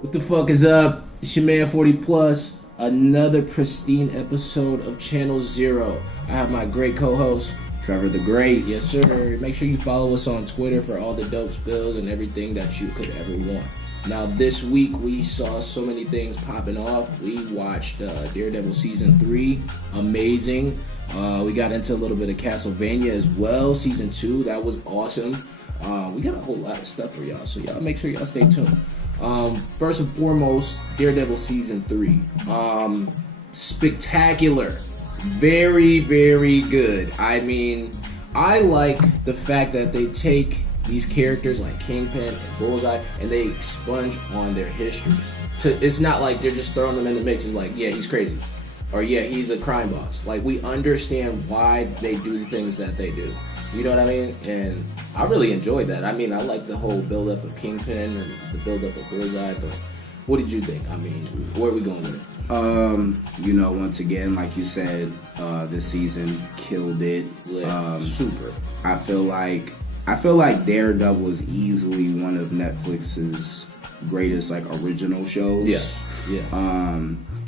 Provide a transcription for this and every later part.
What the fuck is up? It's your man 40 Plus. Another pristine episode of Channel Zero. I have my great co-host Trevor the Great. Yes, sir. Make sure you follow us on Twitter for all the dope spills and everything that you could ever want. Now, this week we saw so many things popping off. We watched Daredevil Season 3. Amazing. We got into a little bit of Castlevania as well. Season 2. That was awesome. We got a whole lot of stuff for y'all, so y'all make sure y'all stay tuned. First and foremost, Daredevil Season 3. Spectacular. Very, very good. I mean, I like the fact that they take these characters like Kingpin and Bullseye and they expunge on their histories. It's not like they're just throwing them in the mix and like, yeah, he's crazy. Or yeah, he's a crime boss. Like, we understand why they do the things that they do. You know what I mean? And I really enjoyed that. I mean, I like the whole build-up of Kingpin and the build-up of Bullseye, but what did you think? I mean, where are we going with it? You know, once again, like you said, this season killed it. Super. I feel like Daredevil is easily one of Netflix's greatest like original shows. Yes.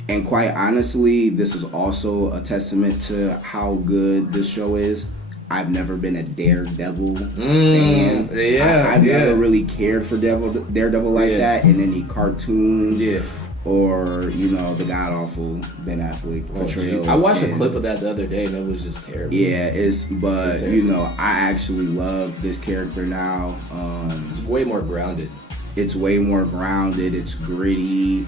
And quite honestly, this is also a testament to how good this show is. I've never been a Daredevil fan. Yeah, I've never really cared for Daredevil like that in any cartoon. Yeah. Or, you know, the god-awful Ben Affleck portrayal. I watched a clip of that the other day, and it was just terrible. Yeah, but, you know, I actually love this character now. It's way more grounded. It's way more grounded. It's gritty.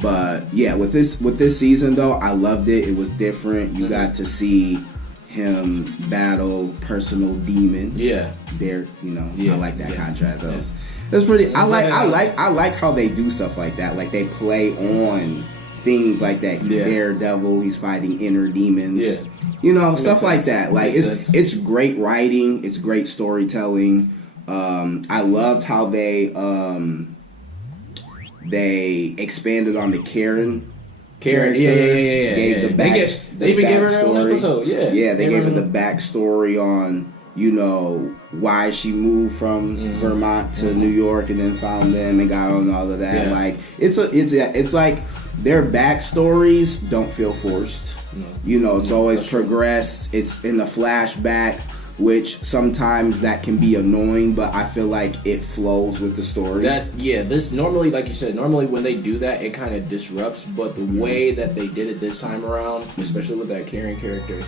But, yeah, with this season, though, I loved it. It was different. You got to see him battle personal demons. Yeah. There, you know, I like that contrast. That's pretty. I like how they do stuff like that. Like, they play on things like that. He's Daredevil. He's fighting inner demons. Yeah. You know, stuff like that. Like, it's great writing. It's great storytelling. I loved how they expanded on the Karen. Yeah. Gave the back. They even gave her an episode. Yeah, they gave her the backstory on, you know, why she moved from Vermont to New York and then found them and got on all of that. Yeah. Like, it's like their backstories don't feel forced. No. You know, it's always progressed. It's in a flashback, which sometimes that can be annoying, but I feel like it flows with the story. This normally, like you said, when they do that, it kind of disrupts, but the way that they did it this time around, especially with that Karen character,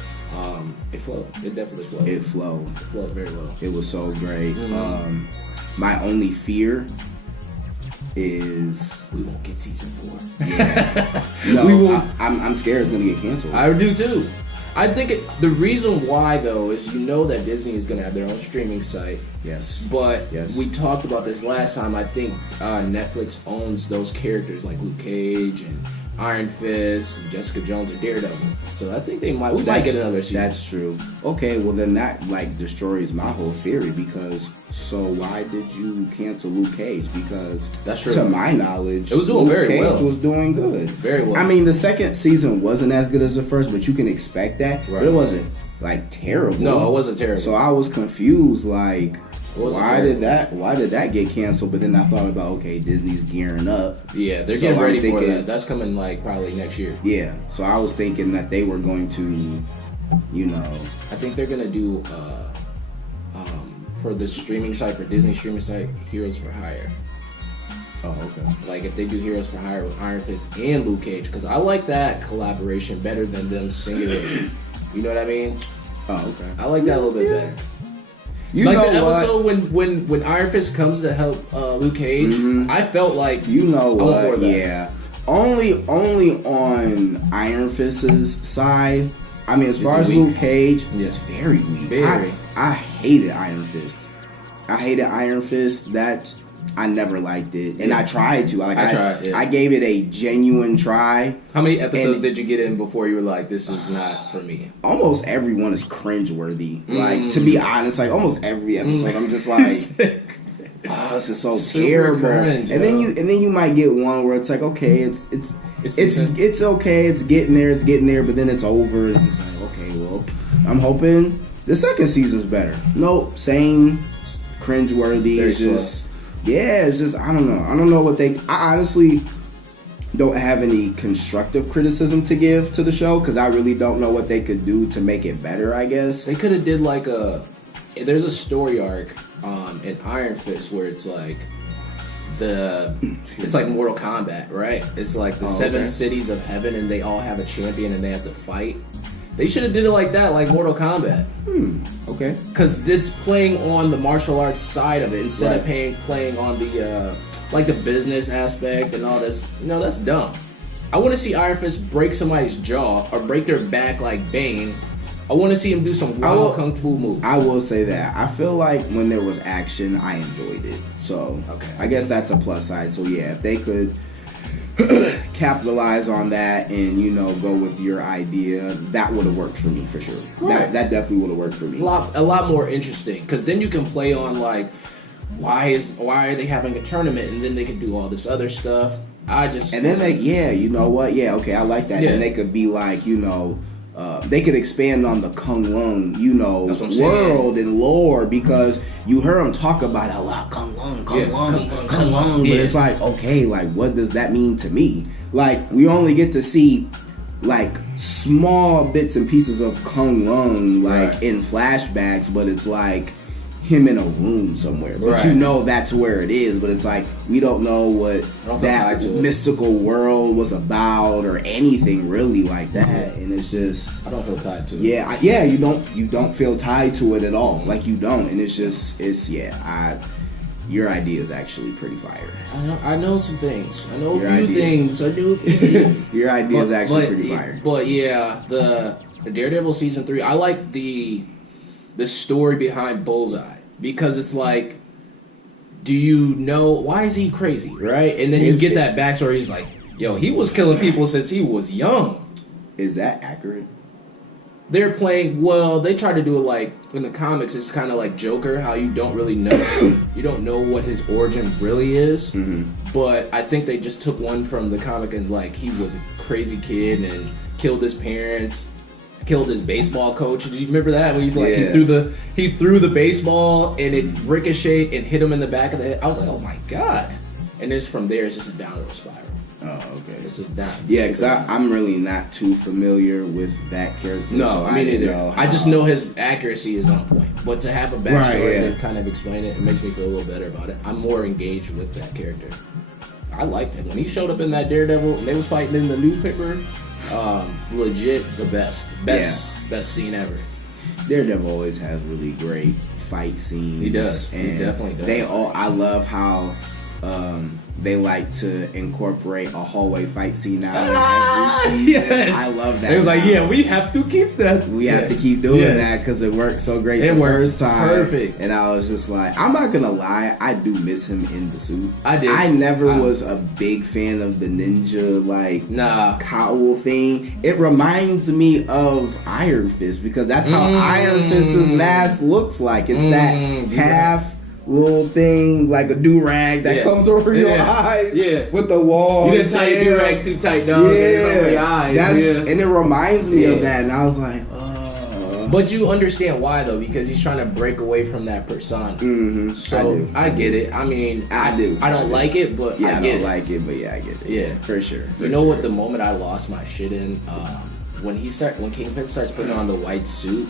it flowed. It definitely flowed. It flowed. It flowed very well. It was so great. My only fear is we won't get season 4. Yeah. No, I'm scared it's gonna get canceled. I do too. I think the reason why, though, is you know that Disney is going to have their own streaming site. Yes. But we talked about this last time. I think Netflix owns those characters like Luke Cage and Iron Fist, and Jessica Jones, and Daredevil. So I think we might get another season. That's true. Okay, well then that like destroys my whole theory, because so why did you cancel Luke Cage? Because that's true. To my knowledge, it was doing Luke very Cage well. Was doing good. Very well. I mean, the second season wasn't as good as the first, but you can expect that. Right. But it wasn't like terrible. No, it wasn't terrible. So I was confused, like, why did that get canceled? But then I thought about, okay, Disney's gearing up. Yeah, they're getting ready for that. That's coming like probably next year. Yeah, so I was thinking that they were going to, you know, I think they're gonna do for the streaming site, for Disney streaming site, Heroes for Hire. Oh, okay. Like if they do Heroes for Hire with Iron Fist and Luke Cage, because I like that collaboration better than them singing. You know what I mean? Oh, okay. I like that a little bit better. You like the episode when Iron Fist comes to help Luke Cage, I felt like Yeah, only on Iron Fist's side. I mean, as far as Luke Cage, it's very weak. I hated Iron Fist. I never liked it, and I tried to. I tried. Yeah. I gave it a genuine try. How many episodes did you get in before you were like, "This is not for me"? Almost everyone is cringeworthy. Like, to be honest, like almost every episode, I'm just like, "Oh, this is so terrible." Cringe, and then you might get one where it's like, okay, it's okay, it's getting there, but then it's over, and it's like, okay, well, I'm hoping the second season's better. Nope, same, cringeworthy. It's just, it's just, I don't know. I don't know what I honestly don't have any constructive criticism to give to the show because I really don't know what they could do to make it better, I guess. They could have did like there's a story arc in Iron Fist where it's like it's like Mortal Kombat, right? It's like the 7 cities of heaven and they all have a champion and they have to fight. They should have did it like that, like Mortal Kombat. Okay. Because it's playing on the martial arts side of it instead of playing on the like the business aspect and all this. No, that's dumb. I want to see Iron Fist break somebody's jaw or break their back like Bane. I want to see him do some wild kung fu moves. I will say that. I feel like when there was action, I enjoyed it. So I guess that's a plus side. So yeah, if they could capitalize on that and, you know, go with your idea, that would have worked for me for sure. Right. That definitely would have worked for me. A lot more interesting because then you can play on like why are they having a tournament and then they can do all this other stuff. You know what? Yeah, okay, I like that. Yeah. And they could be like, you know, they could expand on the Kung Lung, you know, world and lore because you heard them talk about it a lot. Kung Lung. But it's like, okay, like, what does that mean to me? Like, we only get to see, like, small bits and pieces of Kung Lung, like, in flashbacks, but it's like him in a room somewhere. But you know that's where it is, but it's like, we don't know what that mystical world was about or anything really like that. And it's just, I don't feel tied to it. Yeah, you don't feel tied to it at all. Like you don't. And it's just, your idea is actually pretty fire. I know some things. I know a few things. Your idea is actually pretty fire. But yeah, the Daredevil season 3, I like the story behind Bullseye because it's like, do you know why is he crazy, right? And then you get that backstory. He's like, yo, he was killing people since he was young. Is that accurate? They're playing, well, they try to do it like in the comics. It's kind of like Joker, how you don't really know, you don't know what his origin really is. Mm-hmm. But I think they just took one from the comic and like he was a crazy kid and killed his parents. Killed his baseball coach. Do you remember that when he's like he threw the baseball and it ricocheted and hit him in the back of the head? I was like, oh my god! And then from there, it's just a downward spiral. Oh, okay. It's a down. Yeah, because I'm really not too familiar with that character. No, so me neither. I just know his accuracy is on point. But to have a backstory and kind of explain it, it makes me feel a little better about it. I'm more engaged with that character. I liked him when he showed up in that Daredevil and they was fighting in the newspaper. Legit the best scene ever. Daredevil always has really great fight scenes. He does. He definitely does. I love how they like to incorporate a hallway fight scene now in every season. Yes. I love that. It was like, we have to keep that. We have to keep doing that because it worked so great the first time. Perfect. And I was just like, I'm not gonna lie, I do miss him in the suit. I did. I never was a big fan of the ninja cowl thing. It reminds me of Iron Fist because that's how Iron Fist's mask looks like. It's that half little thing like a do-rag that comes over your eyes with the wall. You didn't tie your do-rag too tight down over your eyes. And it reminds me of that, and I was like, But you understand why though, because he's trying to break away from that persona. Mm-hmm. So I get it. I mean, I do. I don't like it, but I get it. Like it, but I get it. Yeah, for sure. You know what? The moment I lost my shit in, when Kingpin starts putting on the white suit.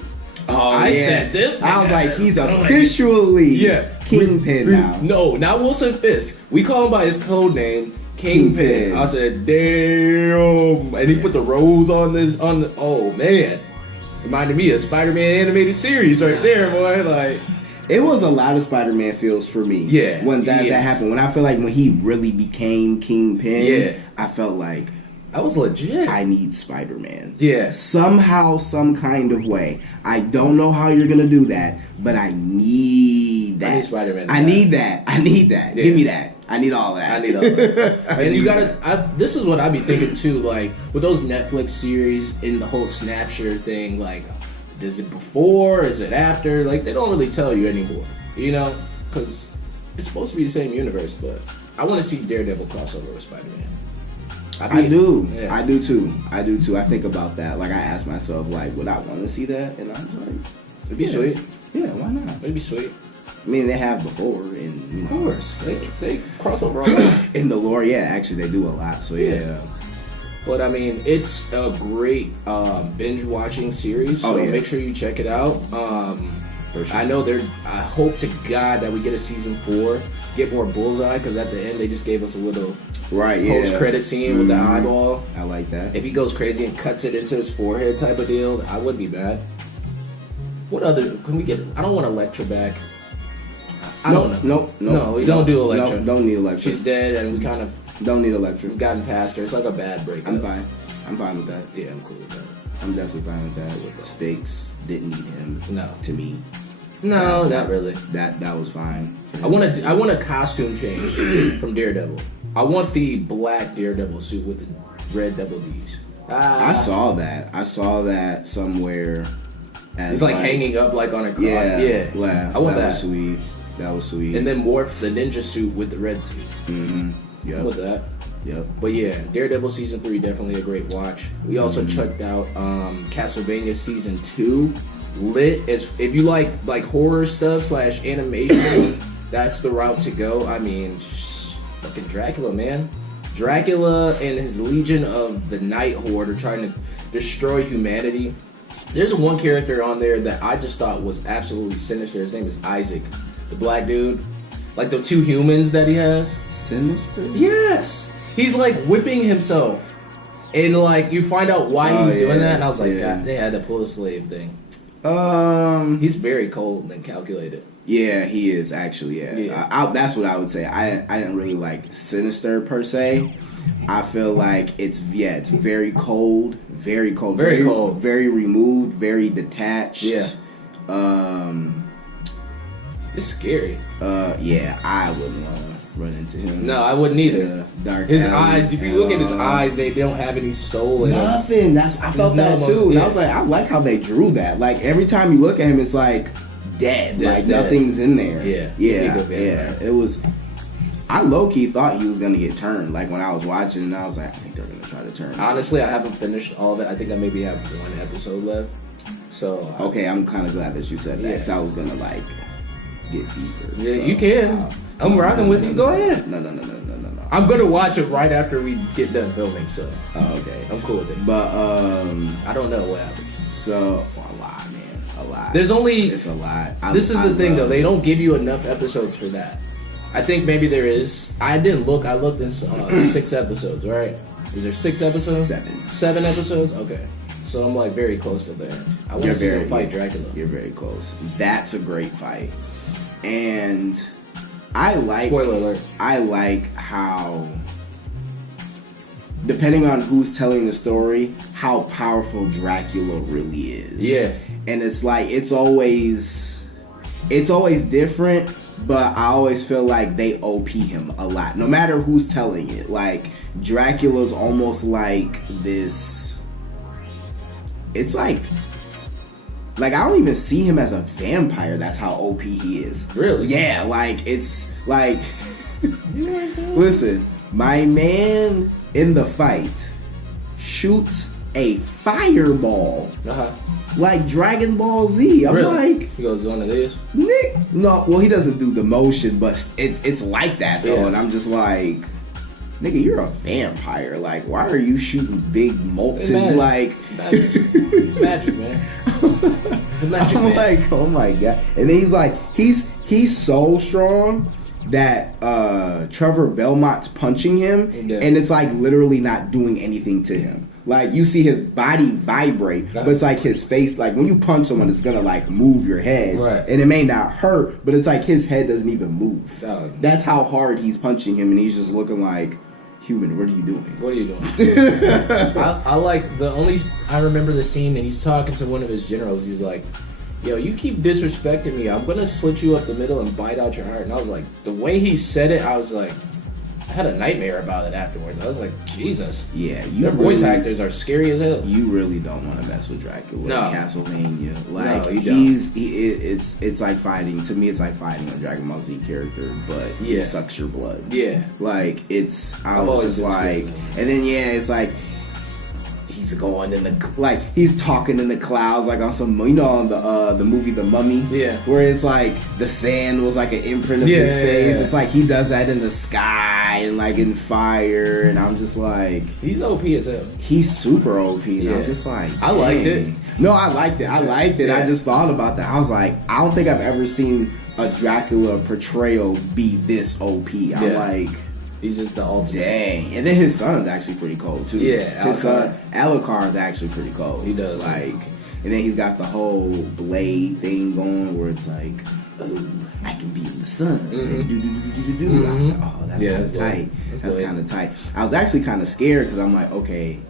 I said this. I was like, he's officially Kingpin now. No, not Wilson Fisk. We call him by his code name, Kingpin. I said, damn. And he put the rose on this. Oh man, reminded me of Spider-Man animated series right there, boy. Like, it was a lot of Spider-Man feels for me. Yeah, when that happened. When I feel like when he really became Kingpin, I felt like, that was legit. I need Spider-Man. Yeah. Somehow, some kind of way. I don't know how you're going to do that, but I need that. I need Spider-Man. I need that. Yeah. Give me that. I need all that. And you gotta, this is what I be thinking too, like, with those Netflix series in the whole Snapshare thing, like, is it before, is it after? Like, they don't really tell you anymore, you know? Because it's supposed to be the same universe, but I want to see Daredevil crossover with Spider-Man. I do. Yeah. I do too. I think about that. Like I ask myself, like, would I want to see that? And I'm like, it'd be sweet. Yeah, why not? It'd be sweat. I mean, they have before, and of course they cross over a lot. In the lore. Yeah, actually, they do a lot. So yeah. But I mean, it's a great binge watching series. So make sure you check it out. For sure. I know I hope to God that we get a season 4. Get more Bullseye, because at the end they just gave us a little post credit scene with the eyeball. I like that. If he goes crazy and cuts it into his forehead type of deal, I would be bad. What other can we get? I don't want Elektra back. I don't know. No, we don't do Elektra. No, don't need Elektra. She's dead, and we kind of don't need Elektra. We've gotten past her. It's like a bad breakup. I'm fine with that. Yeah, I'm cool with that. I'm definitely fine with that. With the Stakes, didn't need him. No, to me. No, not really. That was fine. I want a costume change from Daredevil. I want the black Daredevil suit with the red double D's. I saw that somewhere. It's like hanging up like on a cross. Yeah. I want that. That was sweet. And then morph the ninja suit with the red suit. Mm-hmm. Yep. I want that. Yep. But yeah, Daredevil season 3 definitely a great watch. We also checked out Castlevania season 2. Lit as if you like horror stuff / animation, that's the route to go. I mean, fucking Dracula, man. Dracula and his legion of the Night Horde are trying to destroy humanity. There's one character on there that I just thought was absolutely sinister. His name is Isaac, the black dude. Like the 2 humans that he has. Sinister? Yes. He's like whipping himself. And like you find out why he's doing that, and I was like, God, they had to pull the slave thing. He's very cold and calculated. Yeah, he is actually. Yeah. That's what I would say. I didn't really like Sinister per se. I feel like it's very cold, very cold, very removed, very detached. Yeah. It's scary. I wouldn't want to run into him. No, I wouldn't either. Dark his alley. Eyes. If you look at his eyes, they don't have any soul in them. Nothing. I felt that too, and I was like, I like how they drew that. Like every time you look at him, it's like dead. Like nothing's in there. Yeah. It was. I low-key thought he was gonna get turned. Like when I was watching, and I was like, I think they're gonna try to turn him. Honestly, I haven't finished all of it. I think I maybe have 1 episode left. So okay, I'm kind of glad that you said that, because I was gonna like get deeper. Yeah, so, you can. I'm rocking with you. Go ahead. No. I'm gonna watch it right after we get done filming. So okay, I'm cool with it. But I don't know what happened. So a lot, man, a lot. It's a lot. This is the thing, though. They don't give you enough episodes for that. I think maybe there is. I didn't look. I looked in 6 episodes. Right? Is there 6 episodes? 7. 7 episodes. Okay. So I'm like very close to there. I want to see him fight Dracula. You're very close. That's a great fight, and I like. Spoiler alert. I like how, depending on who's telling the story, how powerful Dracula really is. Yeah. And it's like it's always different, but I always feel like they OP him a lot, no matter who's telling it. Like Dracula's almost like this. It's like I don't even see him as a vampire. That's how OP he is. Really? Yeah, like it's like listen, my man in the fight shoots a fireball. Like Dragon Ball Z. I'm like, he goes on to this. Nick, no, well he doesn't do the motion, but it's like that though, and I'm just like, nigga, you're a vampire. Like, why are you shooting big molten? Like, it's magic, man. It's magic, I'm man. like, oh my god. And then he's like, he's so strong that Trevor Belmont's punching him, and it's like literally not doing anything to him. Like you see his body vibrate, but it's like his face. Like when you punch someone, it's gonna like move your head, right? And it may not hurt, but it's like his head doesn't even move. That's how hard he's punching him, and he's just looking like, human, what are you doing? What are you doing? I like I remember the scene, and he's talking to one of his generals. He's like, yo, you keep disrespecting me, I'm gonna slit you up the middle and bite out your heart. And I was like, the way he said it, I was like, I had a nightmare about it afterwards. I was like, Jesus. Yeah, their voice actors are scary as hell. You really don't want to mess with Dracula in Castlevania. Like, no, you don't. It's like fighting. To me, it's like fighting a Dragon Ball Z character, but he sucks your blood. Yeah, like I was just like, and then it's like. He's going in he's talking in the clouds like on some on the movie The Mummy, where it's like the sand was like an imprint of his face. It's like he does that in the sky and like in fire, and I'm just like, he's OP as hell. He's super OP, and I'm just like, I liked it. No, I liked it. I just thought about that. I was like, I don't think I've ever seen a Dracula portrayal be this OP. I'm like. He's just the ultimate. Dang. And then his son's actually pretty cold, too. Yeah, his son, Alucard, is actually pretty cold. He does. Like, and then he's got the whole blade thing going where it's like, oh, I can be in the sun. Mm-hmm. I was like, oh, that's kind of tight. That's kind of tight. I was actually kind of scared because I'm like, okay,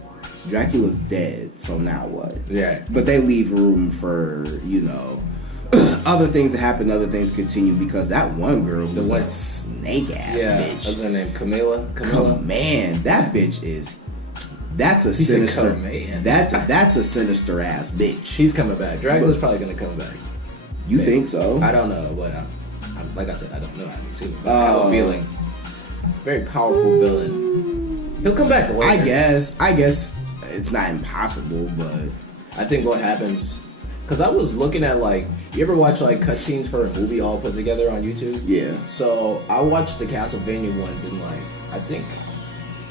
Dracula's dead, so now what? Yeah. But they leave room for, other things to happen, other things continue, because that one girl was like a snake ass bitch. What's her name? Camilla? Man, that bitch is. That's a sinister. That's a sinister ass bitch. She's coming back. Dracula's probably gonna come back. You think so? I don't know, but like I said, I don't know. I haven't seen it. I have a feeling. Very powerful villain. He'll come back. I guess it's not impossible, but I think what happens. Because I was looking at, you ever watch, cutscenes for a movie all put together on YouTube? Yeah. So, I watched the Castlevania ones, and, I think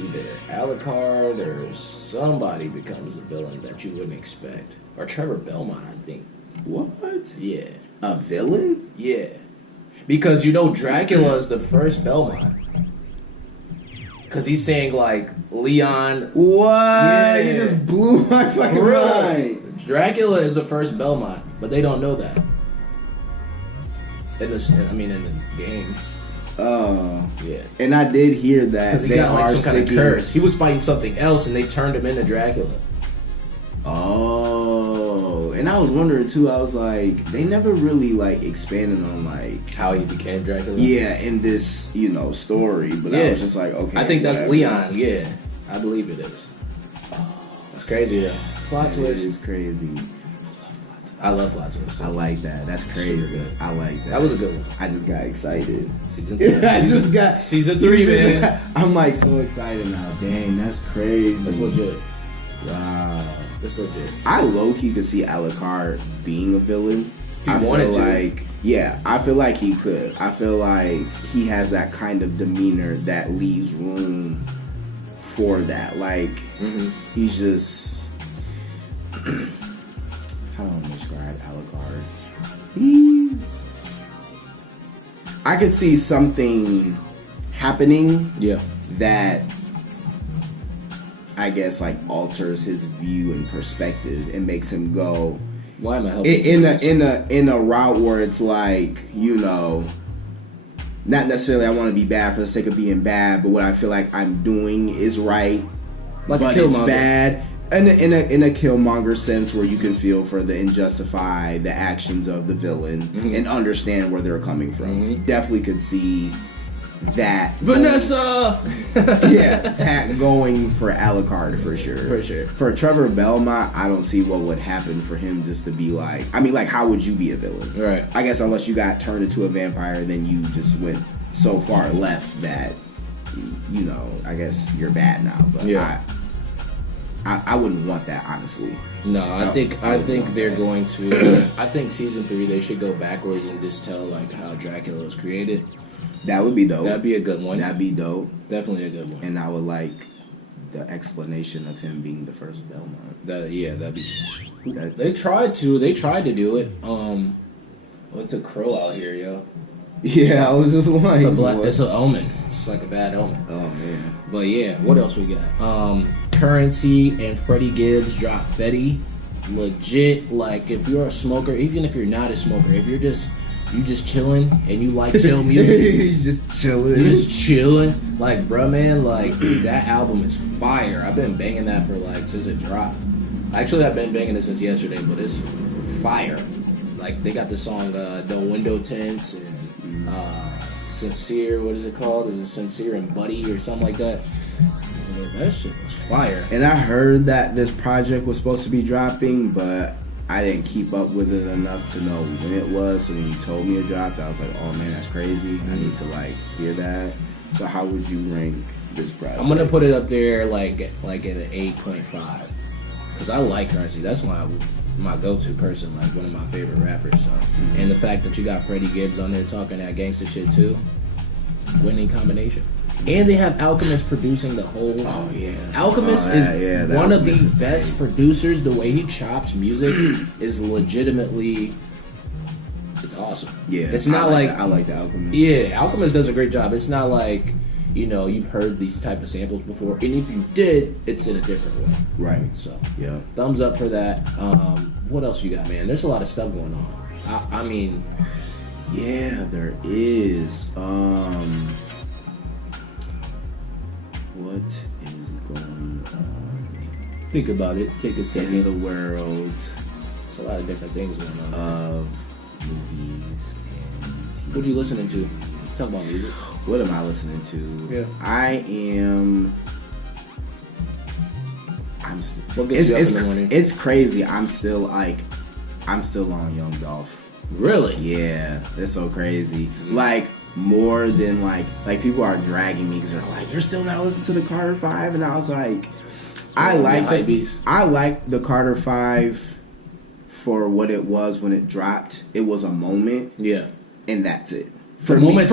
either Alucard or somebody becomes a villain that you wouldn't expect. Or Trevor Belmont, I think. What? Yeah. A villain? Yeah. Because, Dracula is the first Belmont. Because he's saying, Leon... What? Yeah. You just blew my fucking mind. Dracula is the first Belmont, but they don't know that. In the game. Oh. Yeah. And I did hear that. Because he got some kind of curse. He was fighting something else, and they turned him into Dracula. Oh. And I was wondering, too, I was like, they never really, expanded on, how he became Dracula? Yeah, in this, story. But I was just like, okay. I think that's Leon, yeah. I believe it is. That's crazy, yeah. Plot twist. It's crazy. I love plot twist. I like that. That's crazy. I like that. That was a good one. I just got excited. Season 3. Season 3, man. I'm so excited now. Dang, that's crazy. That's legit. Wow. That's legit. I low-key could see Alucard being a villain. If he wanted to. Yeah, I feel like he could. I feel like he has that kind of demeanor that leaves room for that. He's just... How do I describe Alucard? I could see something happening that I guess alters his view and perspective and makes him go, why am I helping in a route where it's not necessarily I want to be bad for the sake of being bad, but what I feel like I'm doing is right, but it's bad. In a Killmonger sense, where you can feel for the actions of the villain and understand where they're coming from. Definitely could see that. Vanessa! That going for Alucard for sure. For sure. For Trevor Belmont, I don't see what would happen for him just to be how would you be a villain? Right. I guess unless you got turned into a vampire, then you just went so far left that, I guess you're bad now. But I wouldn't want that, honestly. No, I think they're going to. I think season 3 they should go backwards and just tell how Dracula was created. That would be dope. That'd be a good one. That'd be dope. Definitely a good one. And I would like the explanation of him being the first Belmont. That'd be. They tried to do it. What's a crow out here, yo? Yeah, I was just like, it's an omen. It's like a bad omen. Oh man. But yeah, what else we got? Currency and Freddie Gibbs dropped Fetty. Legit, if you're a smoker, even if you're not a smoker, if you just chilling and you like chill music, you just chilling, bruh, man, that album is fire. I've been banging that for since it dropped. Actually, I've been banging it since yesterday, but it's fire. They got the song No Window Tints and Sincere, what is it called? Is it Sincere and Buddy or something like that? That shit was fire. And I heard that this project was supposed to be dropping, but I didn't keep up with it enough to know when it was. So when you told me it dropped, I was like, oh man, that's crazy. I need to like hear that. So how would you rank this project? I'm gonna put it up there like at an 8.5 because I like Narcy. That's my go-to person, like one of my favorite rappers. So, and the fact that you got Freddie Gibbs on there talking that gangster shit too, winning combination. And they have Alchemist producing the whole. Oh yeah, Alchemist is one of the best producers. The way he chops music is legitimately, it's awesome. Yeah, it's not I like the Alchemist. Yeah, Alchemist does a great job. It's not like, you know, you've heard these type of samples before, and if you did, it's in a different way. Right. So yeah, thumbs up for that. What else you got, man? There's a lot of stuff going on. I mean, yeah, there is. What is going on? Think about it. Take a second. In the world. There's a lot of different things going on. Of movies and TV. What are you listening to? Talk about music. What am I listening to? Yeah. What gets you up in the morning? It's crazy. I'm still on Young Dolph. Really? Yeah, that's so crazy. Like more than like people are dragging me because they're like, you're still not listening to the Carter 5, and I was like, I like the Carter 5 for what it was when it dropped. It was a moment. Yeah, and that's it. For me.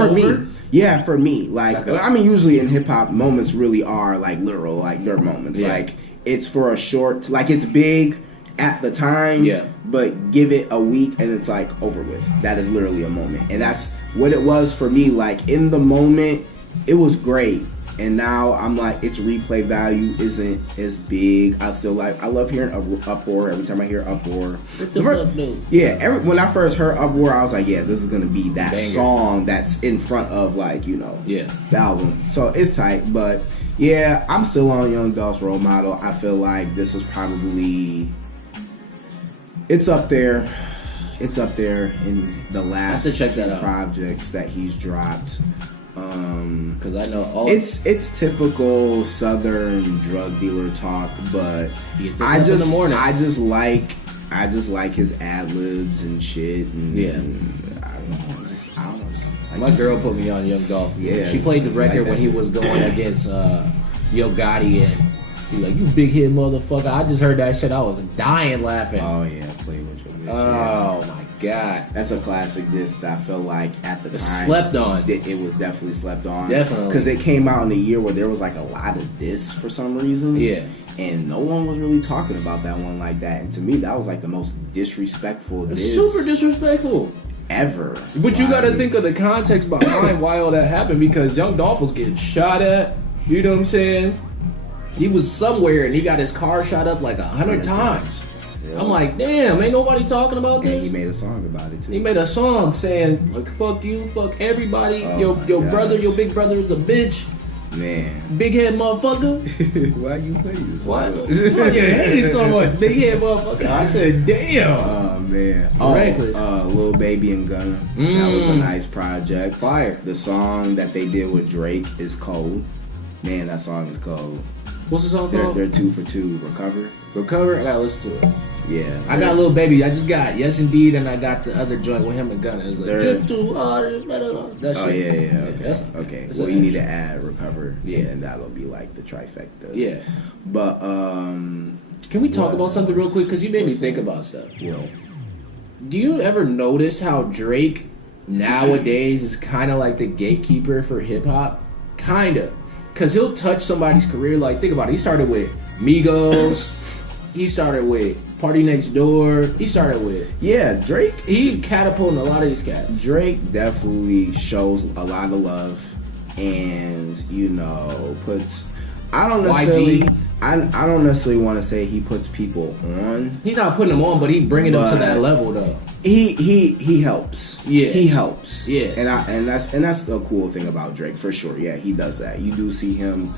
Yeah, for me. Like, I mean, usually in hip hop, moments really are like literal, like they're moments. Yeah. Like it's for a short, like it's big at the time. Yeah. But give it a week and it's like over with. That is literally a moment, and that's what it was for me. Like in the moment, it was great, and now I'm like, its replay value isn't as big. I love hearing Uproar every time I hear Uproar. What the fuck, dude? Yeah, when I first heard Uproar, I was like, yeah, this is gonna be that banger song that's in front of like, you know, the album. So it's tight, but yeah, I'm still on Young Dolph's role model. I feel like this is probably. It's up there. It's up there in the last few projects that he's dropped. Because I know it's typical Southern drug dealer talk, but I just like his ad libs and shit. And, I don't know. My girl put me on Young Dolph. Yeah, she played the record when he was going against Yo Gotti and. He like, you big head motherfucker. I just heard that shit. I was dying laughing. Oh, yeah. Play with your bitch. Oh, my God. That's a classic diss that I feel like at the time. Slept on. It was definitely slept on. Definitely. Because it came out in a year where there was like a lot of diss for some reason. Yeah. And no one was really talking about that one like that. And to me, that was like the most disrespectful diss. Super disrespectful. Ever. But you got to think of the context behind why all that happened, because Young Dolph was getting shot at. You know what I'm saying? He was somewhere and he got his car shot up like 100 times. Yeah. I'm like, damn, ain't nobody talking about this? And he made a song about it too. He made a song saying, like, fuck you, fuck everybody. Your brother, your big brother is a bitch. Man. Big head motherfucker. Why you play this? Why you hate it so much? Big head motherfucker. I said, damn. Oh, man. Reckless. Lil Baby and Gunna. That was a nice project. Fire. The song that they did with Drake is cold. Man, that song is cold. What's the song called? They're 2 for 2. Recover? I gotta listen to it. Yeah. I got Lil Baby. I just got Yes Indeed, and I got the other joint with him and Gunna. It's like, Drift too hard, it's better. That shit. Yeah. Okay. Well, you need to add Recover. Yeah. And that'll be like the trifecta. Yeah. But, can we talk about something real quick? Because you made me think about stuff. Well, do you ever notice how Drake nowadays is kind of like the gatekeeper for hip hop? Kind of. Because he'll touch somebody's career. Like, think about it. He started with Migos. He started with Party Next Door. He started with... Yeah, Drake. He catapulted a lot of these cats. Drake definitely shows a lot of love. And, you know, puts... I don't necessarily want to say he puts people on. He's not putting them on, but he's bringing them to that level, though. He helps. Yeah, he helps. Yeah, and that's a cool thing about Drake for sure. Yeah, he does that. You do see him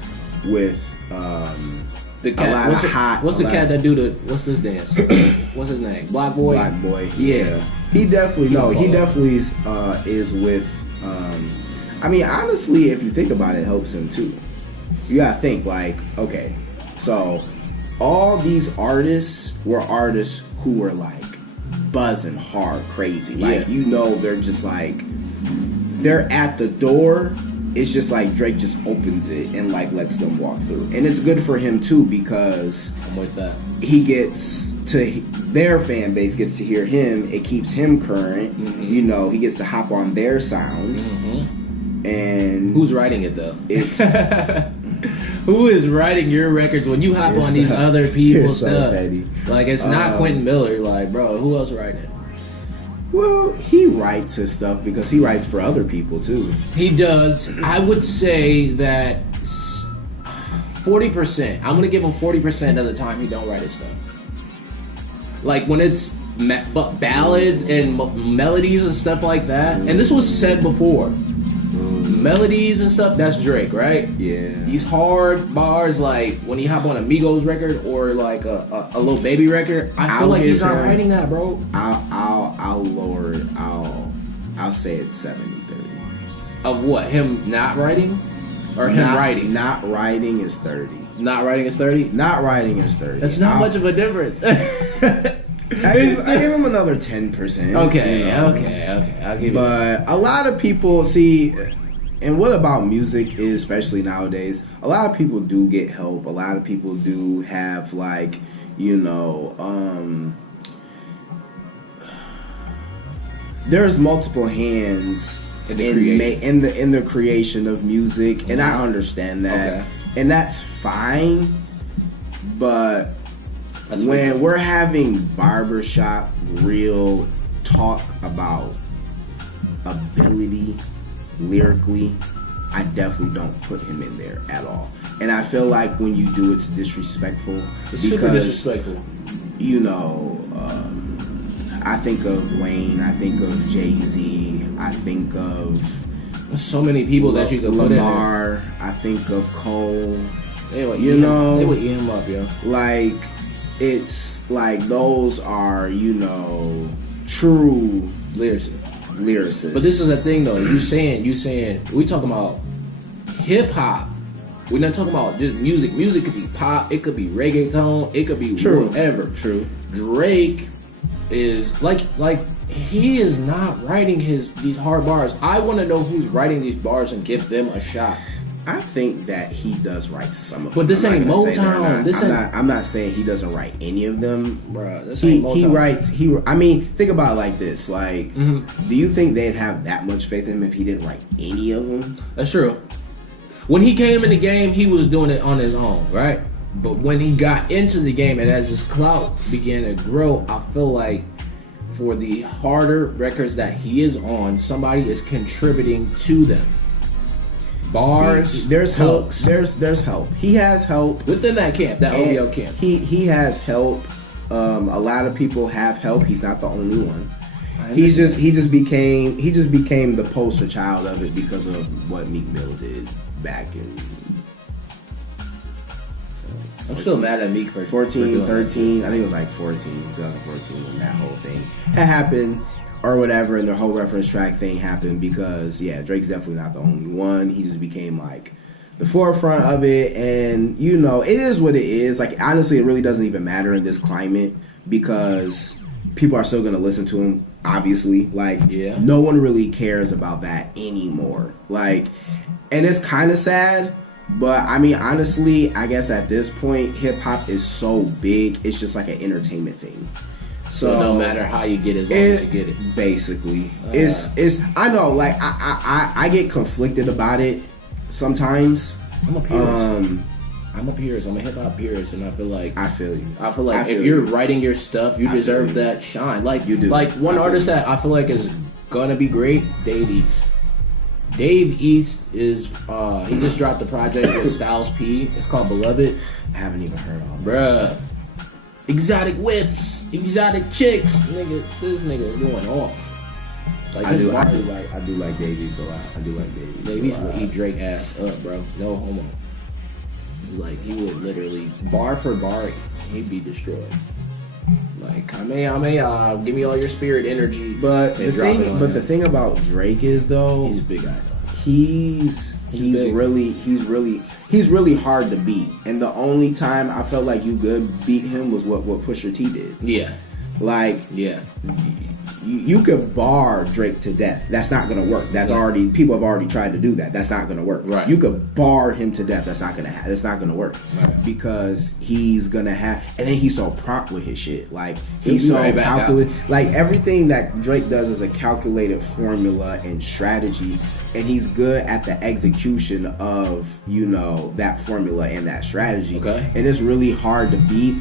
with the cat. A lot of hot. What's the cat that do the? What's this dance? What's his name? Black Boy. Yeah. He definitely is with I mean, honestly, if you think about it, it helps him too. You gotta think like, okay, so all these artists were artists who were like buzzing hard, crazy. Like, you know, they're just like, they're at the door. It's just like Drake just opens it and like lets them walk through. And it's good for him too, because I'm with that. He gets to, their fan base gets to hear him. It keeps him current. You know, he gets to hop on their sound. And who's writing it though? It's who is writing your records when you hop on these other people's stuff? Petty. Like, it's not Quentin Miller. Like, bro, who else writing it? Well, he writes his stuff because he writes for other people too. He does. I would say that 40%. I'm gonna give him 40% of the time he don't write his stuff. Like when it's ballads and melodies and stuff like that. And this was said before. Melodies and stuff, that's Drake, right? Yeah. These hard bars, like when he hop on a Migos record or like a Lil Baby record, I feel like he's not writing that, bro. I'll lower it. I'll say it's 70-30. Of what? Him not writing? Or him writing? Not writing is 30. Not writing is 30? Not writing is 30. That's not much of a difference. I give him another 10%. Okay, you know? okay. I'll give you. But a lot of people see, and what about music is, especially nowadays, a lot of people do get help. A lot of people do have, like, you know, there's multiple hands in the creation of music, and I understand that, and that's fine. But when we're having barbershop real talk about ability lyrically, I definitely don't put him in there at all. And I feel like when you do, it's disrespectful. It's super disrespectful. You know, I think of Wayne, I think of Jay-Z, I think of there's so many people that you could put in there. Lamar, I think of Cole. They would you know, they would eat him up, yo. Like, it's like those are, you know, true lyricists. But this is the thing though. You saying we talking about hip hop. We're not talking about just music. Music could be pop. It could be reggaeton. It could be whatever. True. Drake is like he is not writing these hard bars. I want to know who's writing these bars and give them a shot. I think that he does write some of them. But this ain't Motown. I'm not saying he doesn't write any of them. Bruh, this ain't Motown. He writes. I mean, think about it like this. Like, do you think they'd have that much faith in him if he didn't write any of them? That's true. When he came in the game, he was doing it on his own, right? But when he got into the game and as his clout began to grow, I feel like for the harder records that he is on, somebody is contributing to them. Bars, there's hooks. help. There's help. He has help within that camp, that OVO camp. He has help. A lot of people have help. He's not the only one. He just became the poster child of it because of what Meek Mill did back in. I'm still mad at Meek for 14, 13. I think it was like 2014 when that whole thing had happened. Or whatever, and the whole reference track thing happened because, Drake's definitely not the only one. He just became, like, the forefront of it, and, you know, it is what it is. Like, honestly, it really doesn't even matter in this climate because people are still going to listen to him, obviously. Like, no one really cares about that anymore. Like, and it's kind of sad, but, I mean, honestly, I guess at this point, hip-hop is so big, it's just like an entertainment thing. So no matter how you get it, as long as you get it. Basically. It's I know, like I get conflicted about it sometimes. I'm a purist. I'm a hip hop purist, and I feel like I feel you. I feel like if you're writing your stuff, you deserve that shine. Like you do. Like one artist that I feel like is gonna be great, Dave East. Dave East is he just dropped a project with Styles P. It's called Beloved. I haven't even heard of it. Bruh. Exotic whips, exotic chicks, nigga. This nigga is going off. Like I do like Davies a lot. I do like Davies. Davies would eat Drake ass up, bro. No homo. Like he would literally bar for bar, he'd be destroyed. Like Kamehameha, give me all your spirit energy. But the thing about Drake is though, he's a big guy though. he's really hard to beat. And the only time I felt like you could beat him was what Pusha T did. Yeah. Like, you could bar Drake to death. That's not gonna work. People have already tried to do that. That's not gonna work. Right. You could bar him to death. That's not gonna work. Right. Because he's gonna have, and then he's so prompt with his shit. Like, he's so calculated. Like, everything that Drake does is a calculated formula and strategy, and he's good at the execution of, you know, that formula and that strategy. Okay. And it's really hard to beat.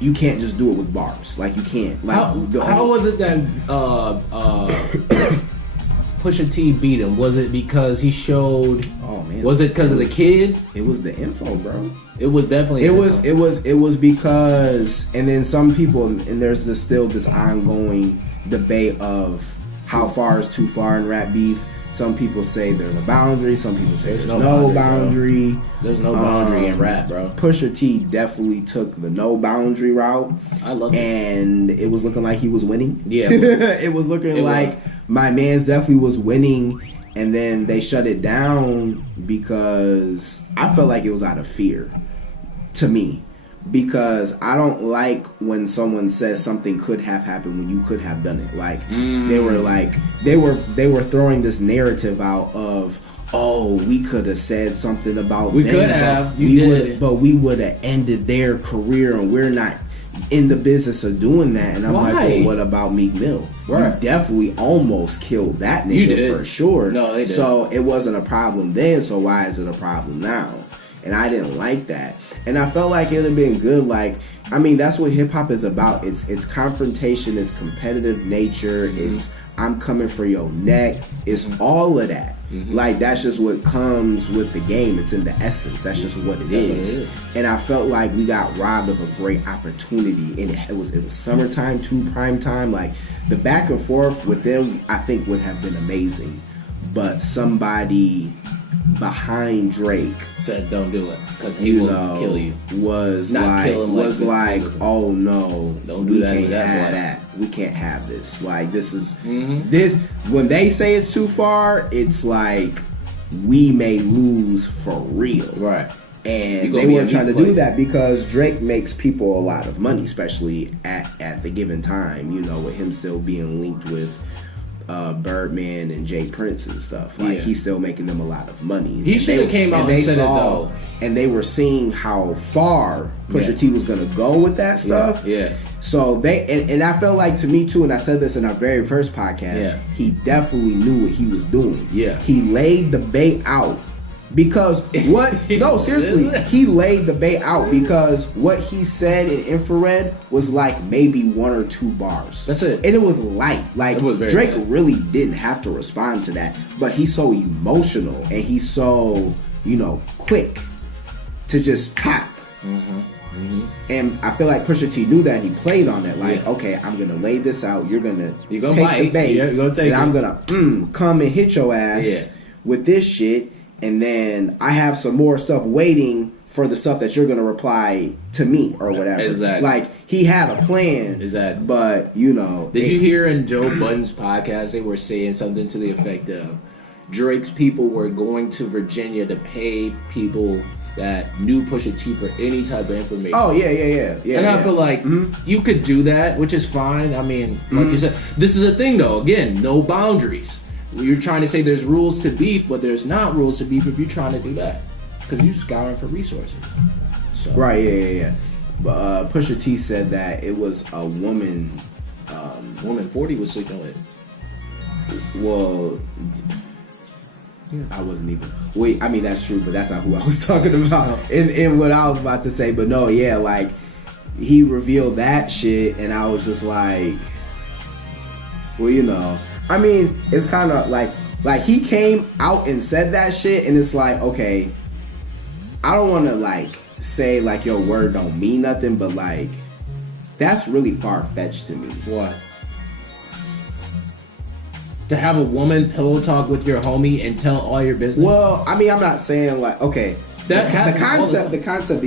You can't just do it with bars. Like, you can't. Like, how was it that Pusha T beat him? Was it because he showed? Oh man. Was it because of the kid? It was the info, bro. It was definitely. It was because, and then some people, and there's still this ongoing debate of how far is too far in rap beef. Some people say there's a boundary. Some people say there's no boundary. There's no boundary in rap, bro. Pusha T definitely took the no boundary route. I love it. And it was looking like he was winning. Yeah. It was looking like my man's definitely was winning. And then they shut it down because I felt like it was out of fear to me. Because I don't like when someone says something could have happened when you could have done it. Like, they were throwing this narrative out of, oh, we could have said something about we them, could have, but we would have ended their career, and we're not in the business of doing that. And I'm like, well, what about Meek Mill? Right. You definitely almost killed that nigga for sure. No, they did. So it wasn't a problem then, so why is it a problem now? And I didn't like that. And I felt like it would have been good. Like, I mean, that's what hip hop is about. It's confrontation. It's competitive nature. Mm-hmm. It's I'm coming for your neck. It's all of that. Mm-hmm. Like, that's just what comes with the game. It's in the essence. That's just what it is. And I felt like we got robbed of a great opportunity. And it was summertime to prime time. Like, the back and forth with them, I think, would have been amazing. But somebody behind Drake said don't do it because he will kill you. Was like, oh no, don't do that. We can't have that. We can't have this. Like, this is this. When they say it's too far, it's like we may lose for real, right? And they weren't trying to do that because Drake makes people a lot of money, especially at the given time. You know, with him still being linked with Birdman and Jay Prince and stuff. Like, he's still making them a lot of money. He should have came out and said it though. And they were seeing how far Pusha T was gonna go with that stuff. Yeah. So and I felt like, to me too, and I said this in our very first podcast, he definitely knew what he was doing. Yeah. He laid the bait out. Because no, seriously, he laid the bait out because what he said in Infrared was like maybe 1 or 2 bars. That's it. And it was light. Like, Drake really didn't have to respond to that. But he's so emotional and he's so, quick to just pop. Mm-hmm. Mm-hmm. And I feel like Pusha T knew that and he played on it. Like, okay, I'm going to lay this out. You're going to take the bait. You're gonna take and I'm going to come and hit your ass with this shit. And then I have some more stuff waiting for the stuff that you're going to reply to me or whatever. Exactly. Like, he had a plan. Exactly. But, Did you hear in Joe Budden's podcast, they were saying something to the effect of Drake's people were going to Virginia to pay people that knew Pusha T for any type of information. Oh, yeah. And I feel like you could do that, which is fine. I mean, like you said, this is a thing, though. Again, no boundaries. You're trying to say there's rules to beef, but there's not rules to beef if you're trying to do that. Because you're scouring for resources. So. Right, yeah. But Pusha T said that it was a woman... woman 40 was sleeping with. Well... Yeah. I wasn't even... Wait, I mean, that's true, but that's not who I was talking about in what I was about to say. But no, yeah, like, he revealed that shit, and I was just like... Well, I mean, it's kind of like he came out and said that shit, and it's like, okay, I don't want to like say like your word don't mean nothing, but like that's really far fetched to me. What? To have a woman pillow talk with your homie and tell all your business? Well, I mean, I'm not saying like, okay, the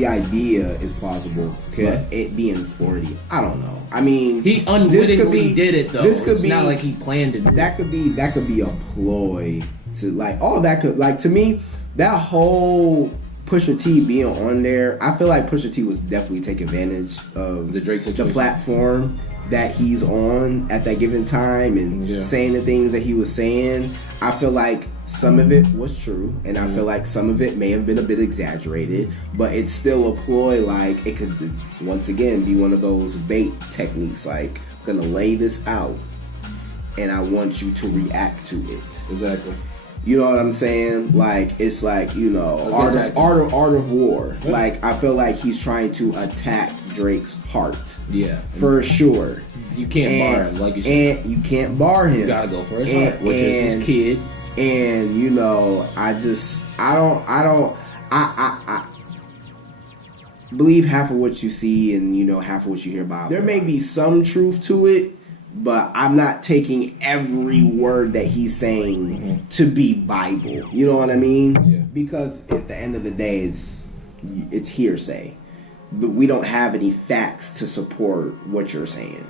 idea is plausible, but it being 40, I don't know. I mean, he unwittingly did it though. It's not like he planned it. That could be a ploy to like all that could like to me that whole Pusha T being on there. I feel like Pusha T was definitely taking advantage of the Drake situation, the platform that he's on at that given time, and saying the things that he was saying. I feel like some of it was true, and I feel like some of it may have been a bit exaggerated, but it's still a ploy. Like, it could once again be one of those bait techniques, like, I'm gonna lay this out and I want you to react to it. Exactly. You know what I'm saying? Like, it's like, you know, art of war. Yeah. Like, I feel like he's trying to attack Drake's heart. Yeah. For sure. You can't bar him, like you said. And you can't bar him. You gotta go for his heart, which is his kid. And, you know, I believe half of what you see and, you know, half of what you hear about. There may be some truth to it, but I'm not taking every word that he's saying to be Bible. You know what I mean? Yeah. Because at the end of the day, it's hearsay. We don't have any facts to support what you're saying.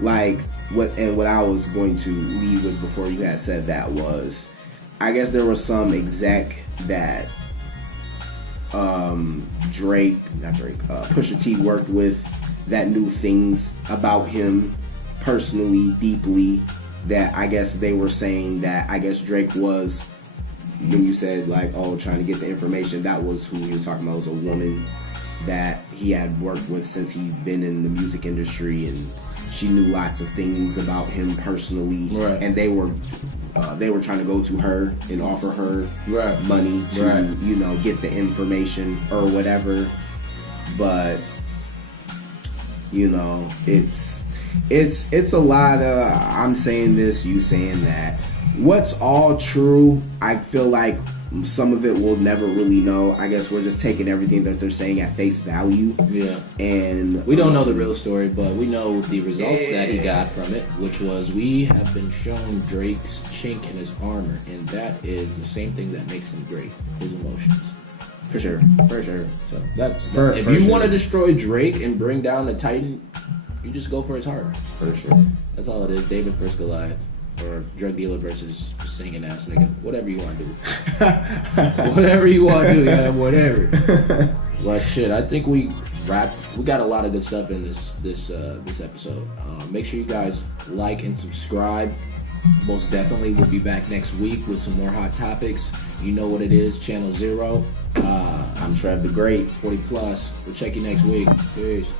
Like, what I was going to leave with before you had said that was, I guess there was some exec that Pusha T worked with that knew things about him personally, deeply, that I guess they were saying that I guess Drake was, when you said like, oh, trying to get the information, that was who you were talking about, was a woman that he had worked with since he'd been in the music industry, and she knew lots of things about him personally, right. And they were trying to go to her and offer her money to you know, get the information or whatever. But you know, it's a lot of I'm saying this, you saying that. What's all true, I feel like some of it we'll never really know. I guess we're just taking everything that they're saying at face value. Yeah. And we don't know the real story, but we know the results that he got from it, which was we have been shown Drake's chink in his armor, and that is the same thing that makes him great, his emotions. For sure. So if you want to destroy Drake and bring down the Titan, you just go for his heart. For sure. That's all it is. David versus Goliath. Or drug dealer versus singing ass nigga. Whatever you want to do. Whatever you want to do, yeah, whatever. Well, shit, I think we wrapped. We got a lot of good stuff in this episode. Make sure you guys like and subscribe. Most definitely, we'll be back next week with some more hot topics. You know what it is, Channel 0. I'm Trev the Great. 40+. We'll check you next week. Peace.